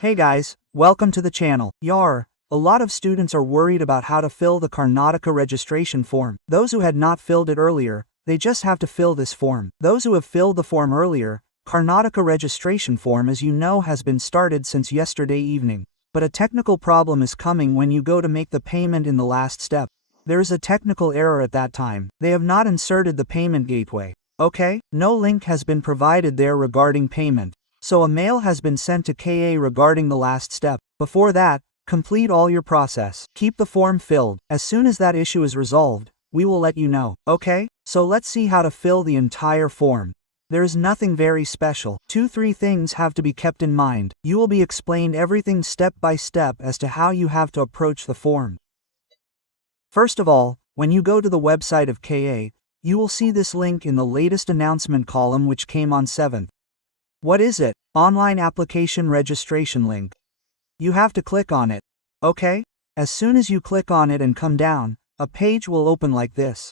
Hey guys, welcome to the channel. A lot of students are worried about how to fill the Karnataka registration form. Those who had not filled it earlier, they just have to fill this form. Those who have filled the form earlier, Karnataka registration form, as you know, has been started since yesterday evening. But a technical problem is coming when you go to make the payment in the last step. There is a technical error at that time. They have not inserted the payment gateway. Okay? No link has been provided there regarding payment. So a mail has been sent to KA regarding the last step. Before that, complete all your process. Keep the form filled. As soon as that issue is resolved, we will let you know. Okay? So let's see how to fill the entire form. There is nothing very special. 2-3 things have to be kept in mind. You will be explained everything step by step as to how you have to approach the form. First of all, when you go to the website of KA, you will see this link in the latest announcement column which came on 7th. What is it? Online application registration link. You have to click on it. Okay? As soon as you click on it and come down, a page will open like this.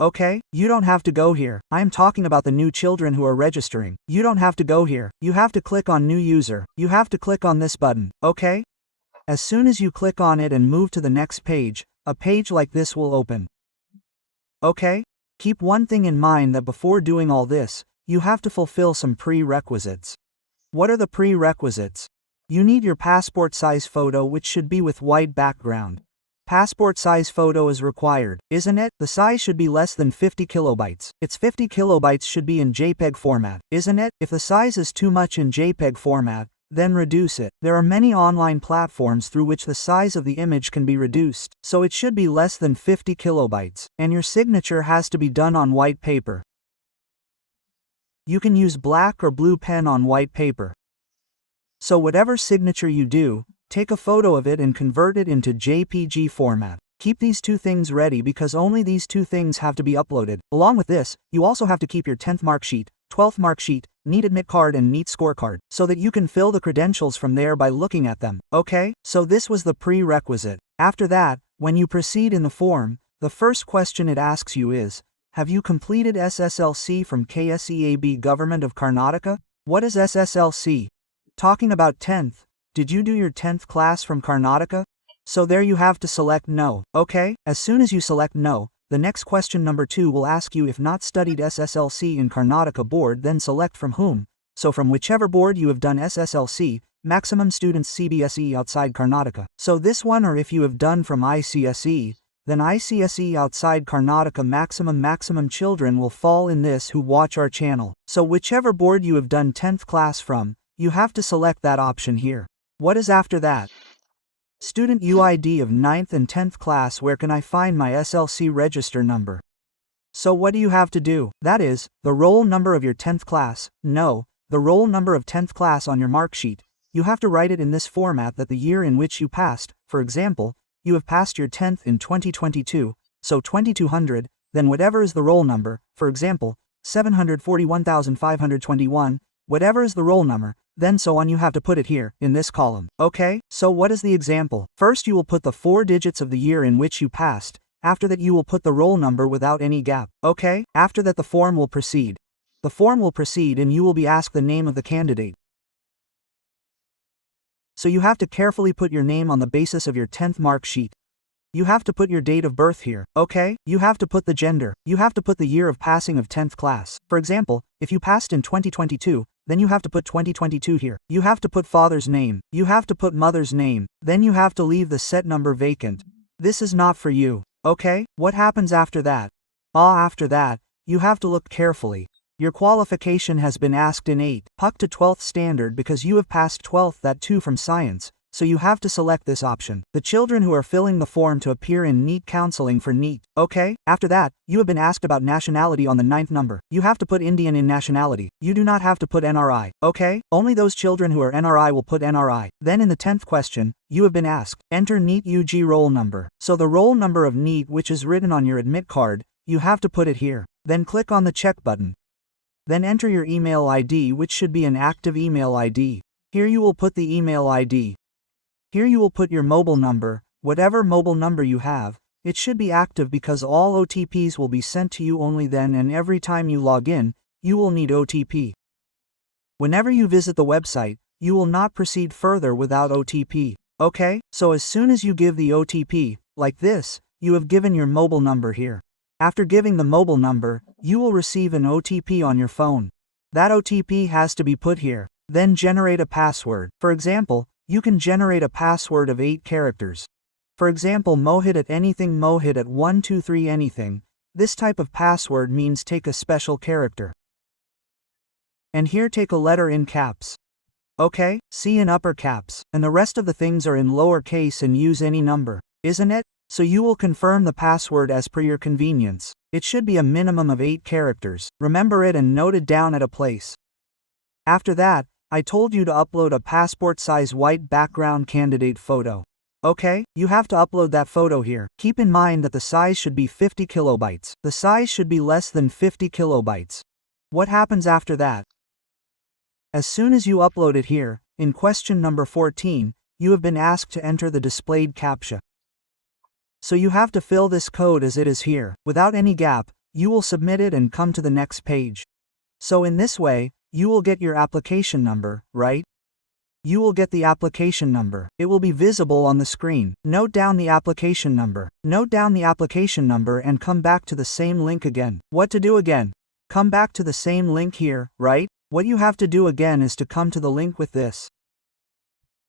Okay? You don't have to go here. I am talking about the new children who are registering. You don't have to go here. You have to click on new user. You have to click on this button. Okay? As soon as you click on it and move to the next page, a page like this will open. Okay? Keep one thing in mind, that before doing all this, you have to fulfill some prerequisites. What are the prerequisites? You need your passport size photo, which should be with white background. Passport size photo is required, isn't it? The size should be less than 50 kilobytes. It's 50 kilobytes should be in JPEG format, isn't it? If the size is too much in JPEG format, then reduce it. There are many online platforms through which the size of the image can be reduced, so it should be less than 50 kilobytes, and your signature has to be done on white paper. You can use black or blue pen on white paper. So whatever signature you do, take a photo of it and convert it into JPG format. Keep these 2 things ready because only these 2 things have to be uploaded. Along with this, you also have to keep your 10th mark sheet, 12th mark sheet, NEET admit card and NEET scorecard, so that you can fill the credentials from there by looking at them. Okay? So this was the prerequisite. After that, when you proceed in the form, the first question it asks you is, have you completed SSLC from KCET Government of Karnataka? What is SSLC? Talking about 10th. Did you do your 10th class from Karnataka? So there you have to select no. Okay? As soon as you select no, the next question number 2 will ask you if not studied SSLC in Karnataka board, then select from whom. So from whichever board you have done SSLC, maximum students c.b.sc outside Karnataka. So this one, or if you have done from ICSE, then ICSE outside Karnataka, maximum children will fall in this who watch our channel. So whichever board you have done 10th class from, you have to select that option here. What is after that? Student UID of 9th and 10th class. Where can I find my SLC register number? So what do you have to do? That is, the roll number of your 10th class. No, the roll number of 10th class on your mark sheet. You have to write it in this format, that the year in which you passed. For example, you have passed your 10th in 2022, so 2200, then whatever is the roll number, for example, 741,521, whatever is the roll number, then so on, you have to put it here, in this column. Okay? So what is the example? First you will put the 4 digits of the year in which you passed, after that you will put the roll number without any gap. Okay? After that the form will proceed. The form will proceed and you will be asked the name of the candidate. So you have to carefully put your name on the basis of your 10th mark sheet. You have to put your date of birth here, okay? You have to put the gender. You have to put the year of passing of 10th class. For example, if you passed in 2022, then you have to put 2022 here. You have to put father's name. You have to put mother's name. Then you have to leave the set number vacant. This is not for you, okay? What happens after that? After that, you have to look carefully. Your qualification has been asked in 8th PUC to 12th standard because you have passed 12th, that too from science, so you have to select this option. The children who are filling the form to appear in NEET counseling for NEET. Okay? After that, you have been asked about nationality on the 9th number. You have to put Indian in nationality. You do not have to put NRI. Okay? Only those children who are NRI will put NRI. Then in the 10th question, you have been asked, enter NEET UG roll number. So the roll number of NEET which is written on your admit card, you have to put it here. Then click on the check button. Then enter your email ID, which should be an active email ID. Here you will put the email ID. Here you will put your mobile number, whatever mobile number you have. It should be active because all OTPs will be sent to you only then, and every time you log in, you will need OTP. Whenever you visit the website, you will not proceed further without OTP. Okay? So as soon as you give the OTP, like this, you have given your mobile number here. After giving the mobile number, you will receive an OTP on your phone. That OTP has to be put here. Then generate a password. For example, you can generate a password of 8 characters. For example, Mohit at anything, Mohit at 123 anything. This type of password means take a special character. And here take a letter in caps. Okay, C in upper caps, and the rest of the things are in lowercase and use any number, isn't it? So you will confirm the password as per your convenience. It should be a minimum of 8 characters. Remember it and note it down at a place. After that, I told you to upload a passport size white background candidate photo. Okay, you have to upload that photo here. Keep in mind that the size should be 50 kilobytes. The size should be less than 50 kilobytes. What happens after that? As soon as you upload it here, in question number 14, you have been asked to enter the displayed CAPTCHA. So you have to fill this code as it is here. Without any gap, you will submit it and come to the next page. So in this way, you will get your application number, right? You will get the application number. It will be visible on the screen. Note down the application number. Note down the application number and come back to the same link again. What to do again? Come back to the same link here, right? What you have to do again is to come to the link with this.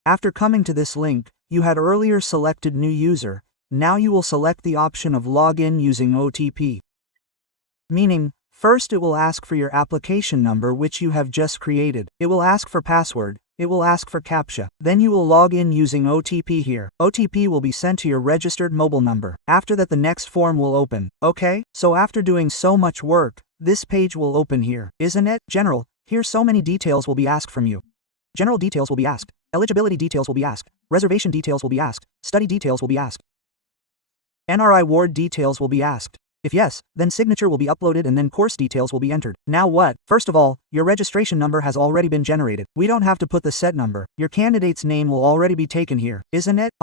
After coming to this link, you had earlier selected new user. Now you will select the option of login using OTP. Meaning, first it will ask for your application number which you have just created. It will ask for password. It will ask for CAPTCHA. Then you will log in using OTP here. OTP will be sent to your registered mobile number. After that the next form will open. Okay? So after doing so much work, this page will open here. Isn't it? General, here so many details will be asked from you. General details will be asked. Eligibility details will be asked. Reservation details will be asked. Study details will be asked. NRI ward details will be asked. If yes, then signature will be uploaded and then course details will be entered. Now what? First of all, your registration number has already been generated. We don't have to put the set number. Your candidate's name will already be taken here, isn't it?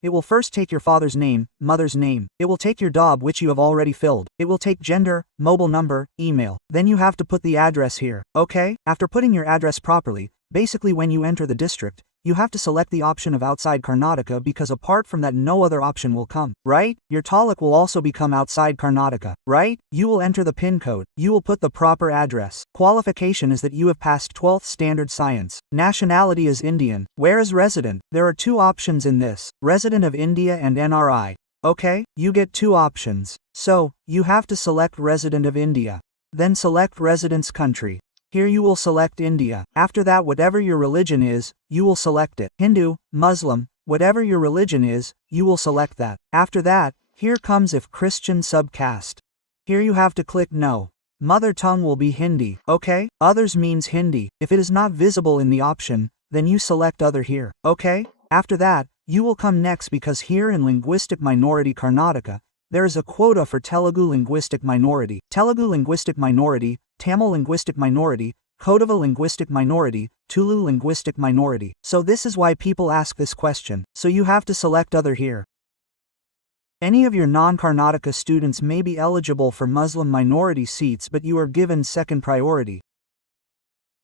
It will first take your father's name, mother's name. It will take your job which you have already filled. It will take gender, mobile number, email. Then you have to put the address here, okay? After putting your address properly, basically when you enter the district, you have to select the option of outside Karnataka because apart from that no other option will come, right? Your taluk will also become outside Karnataka, right? You will enter the PIN code. You will put the proper address. Qualification is that you have passed 12th standard science. Nationality is Indian. Where is resident? There are 2 options in this. Resident of India and NRI. Okay? You get 2 options. So, you have to select resident of India. Then select residence country. Here you will select India. After that whatever your religion is, you will select it. Hindu, Muslim, whatever your religion is, you will select that. After that, here comes if Christian subcaste. Here you have to click no. Mother tongue will be Hindi, okay? Others means Hindi. If it is not visible in the option, then you select other here, okay? After that, you will come next because here in linguistic minority Karnataka, there is a quota for Telugu linguistic minority, Telugu linguistic minority, Tamil linguistic minority, Kodava linguistic minority, Tulu linguistic minority. So this is why people ask this question. So you have to select other here. Any of your non-Karnataka students may be eligible for Muslim minority seats but you are given second priority.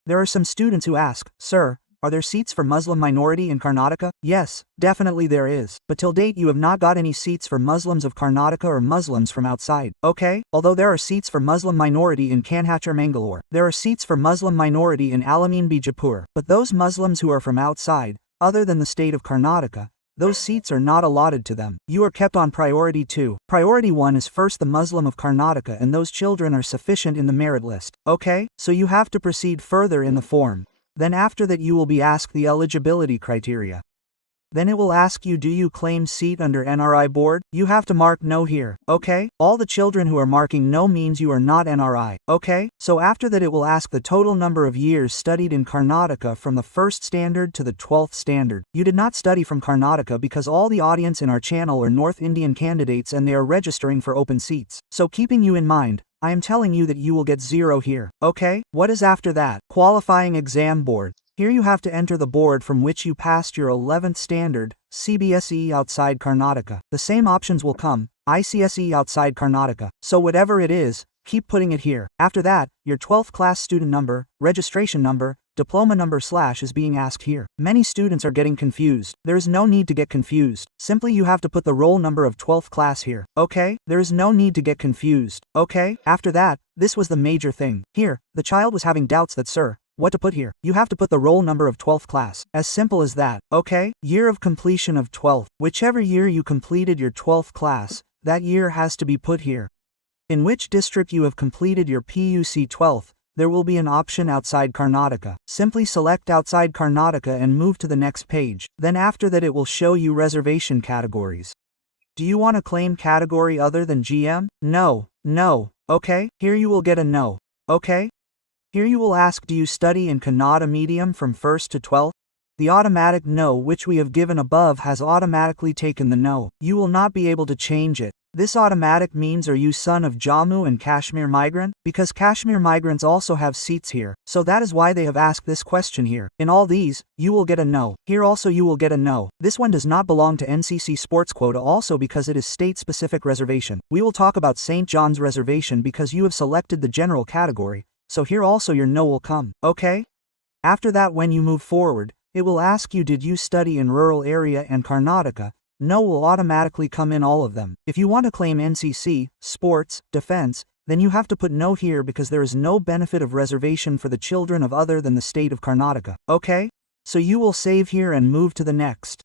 There are some students who ask, Sir, are there seats for Muslim minority in Karnataka? Yes, definitely there is. But till date you have not got any seats for Muslims of Karnataka or Muslims from outside. Okay? Although there are seats for Muslim minority in Kanhachar Mangalore. There are seats for Muslim minority in Alameen Bijapur. But those Muslims who are from outside, other than the state of Karnataka, those seats are not allotted to them. You are kept on priority 2. Priority 1 is first the Muslim of Karnataka and those children are sufficient in the merit list. Okay? So you have to proceed further in the form. Then after that you will be asked the eligibility criteria. Then it will ask you do you claim seat under NRI board? You have to mark no here, okay? All the children who are marking no means you are not NRI, okay? So after that it will ask the total number of years studied in Karnataka from the 1st standard to the 12th standard. You did not study from Karnataka because all the audience in our channel are North Indian candidates and they are registering for open seats. So keeping you in mind, I am telling you that you will get 0 here, okay? What is after that? Qualifying exam board. Here you have to enter the board from which you passed your 11th standard, CBSE outside Karnataka. The same options will come, ICSE outside Karnataka. So whatever it is, keep putting it here. After that, your 12th class student number, registration number, diploma number / is being asked here. Many students are getting confused. There is no need to get confused. Simply you have to put the roll number of 12th class here. Okay? There is no need to get confused. Okay? After that, this was the major thing. Here, the child was having doubts that sir, what to put here. You have to put the roll number of 12th class. As simple as that. Okay? Year of completion of 12th. Whichever year you completed your 12th class, that year has to be put here. In which district you have completed your PUC 12th, there will be an option outside Karnataka. Simply select outside Karnataka and move to the next page. Then after that it will show you reservation categories. Do you want to claim category other than GM? No. No. Okay? Here you will get a no. Okay? Here you will ask, do you study in Kannada medium from 1st to 12th? The automatic no which we have given above has automatically taken the no. You will not be able to change it. This automatic means are you son of Jammu and Kashmir migrant? Because Kashmir migrants also have seats here, so that is why they have asked this question here. In all these, you will get a no. Here also you will get a no. This one does not belong to NCC sports quota also because it is state-specific reservation. We will talk about St. John's reservation because you have selected the general category, so here also your no will come. Okay? After that when you move forward, it will ask you did you study in rural area and Karnataka? No will automatically come in all of them. If you want to claim NCC, sports, defense, then you have to put no here because there is no benefit of reservation for the children of other than the state of Karnataka. Okay? So you will save here and move to the next.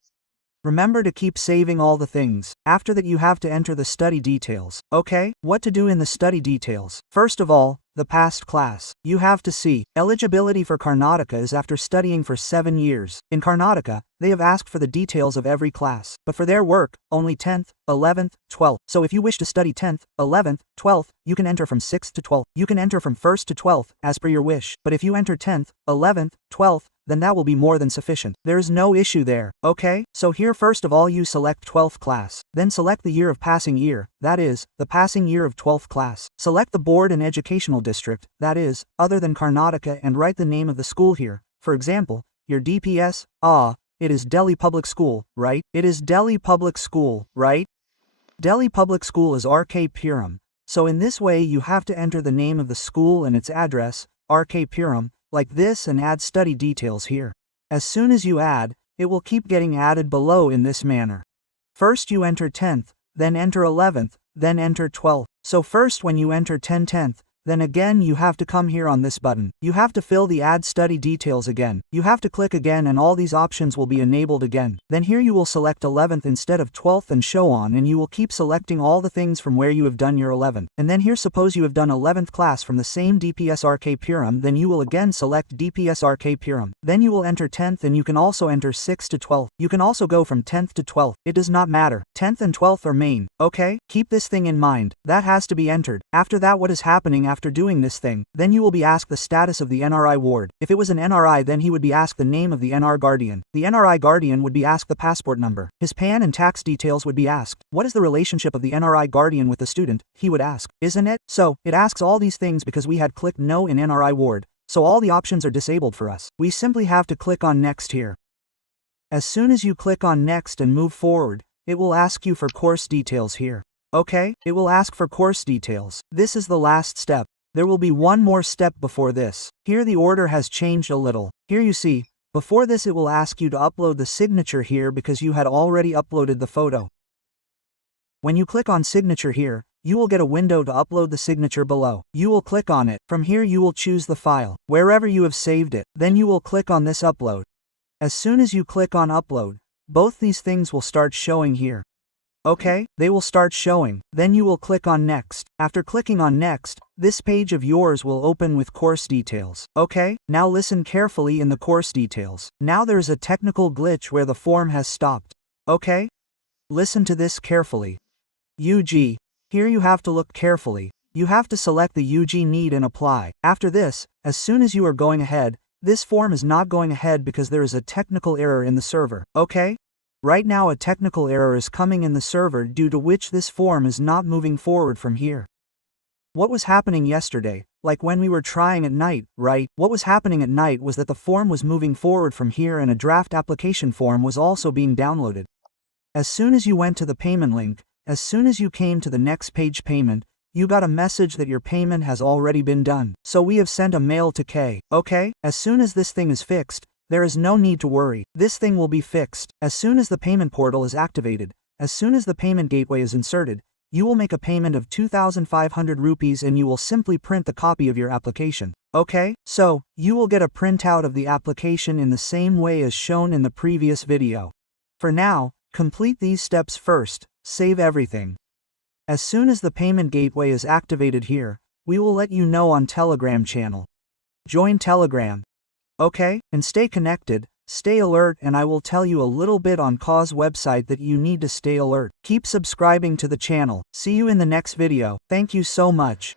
Remember to keep saving all the things. After that you have to enter the study details. Okay? What to do in the study details? First of all, the past class. You have to see. Eligibility for Karnataka is after studying for 7 years. In Karnataka, they have asked for the details of every class. But for their work, only 10th, 11th, 12th. So if you wish to study 10th, 11th, 12th, you can enter from 6th to 12th. You can enter from 1st to 12th, as per your wish. But if you enter 10th, 11th, 12th, then that will be more than sufficient. There is no issue there. Okay? So here first of all you select 12th class. Then select the year of passing year, that is, the passing year of 12th class. Select the board and educational district, that is, other than Karnataka, and write the name of the school here. For example, your DPS, it is Delhi Public School, right? It is Delhi Public School, right? Delhi Public School is R.K. Puram. So in this way you have to enter the name of the school and its address, R.K. Puram, like this, and add study details here. As soon as you add, it will keep getting added below in this manner. First you enter 10th, then enter 11th, then enter 12th. So first when you enter 10th, then again you have to come here on this button. You have to fill the add study details again. You have to click again and all these options will be enabled again. Then here you will select 11th instead of 12th and so on, and you will keep selecting all the things from where you have done your 11th. And then here suppose you have done 11th class from the same DPS RK Puram, then you will again select DPS RK Puram. Then you will enter 10th and you can also enter 6th to 12th. You can also go from 10th to 12th. It does not matter. 10th and 12th are main. Okay? Keep this thing in mind. That has to be entered. After that what is happening after doing this thing, then you will be asked the status of the NRI ward. If it was an NRI then he would be asked the name of the NR guardian. The NRI guardian would be asked the passport number. His PAN and tax details would be asked. What is the relationship of the NRI guardian with the student? He would ask. Isn't it? So, it asks all these things because we had clicked no in NRI ward. So all the options are disabled for us. We simply have to click on next here. As soon as you click on next and move forward, it will ask you for course details here. Okay? It will ask for course details. This is the last step. There will be one more step before this. Here the order has changed a little. Here you see, before this it will ask you to upload the signature here because you had already uploaded the photo. When you click on signature here, you will get a window to upload the signature below. You will click on it. From here you will choose the file, wherever you have saved it. Then you will click on this upload. As soon as you click on upload, both these things will start showing here. Okay, they will start showing. Then you will click on next. After clicking on next, this page of yours will open with course details. Okay, now listen carefully in the course details. Now there is a technical glitch where the form has stopped. Okay? Listen to this carefully. UG. Here you have to look carefully. You have to select the UG need and apply. After this, as soon as you are going ahead, this form is not going ahead because there is a technical error in the server. Okay? Right now a technical error is coming in the server due to which this form is not moving forward from here. What was happening yesterday, like when we were trying at night, right? What was happening at night was that the form was moving forward from here and a draft application form was also being downloaded. As soon as you went to the payment link, as soon as you came to the next page payment, you got a message that your payment has already been done. So we have sent a mail to K. Okay? As soon as this thing is fixed, there is no need to worry. This thing will be fixed. As soon as the payment portal is activated, as soon as the payment gateway is inserted, you will make a payment of 2,500 rupees and you will simply print the copy of your application. Okay? So, you will get a printout of the application in the same way as shown in the previous video. For now, complete these steps first, save everything. As soon as the payment gateway is activated here, we will let you know on Telegram channel. Join Telegram. Okay? And stay connected, stay alert, and I will tell you a little bit on Cause website that you need to stay alert. Keep subscribing to the channel. See you in the next video. Thank you so much.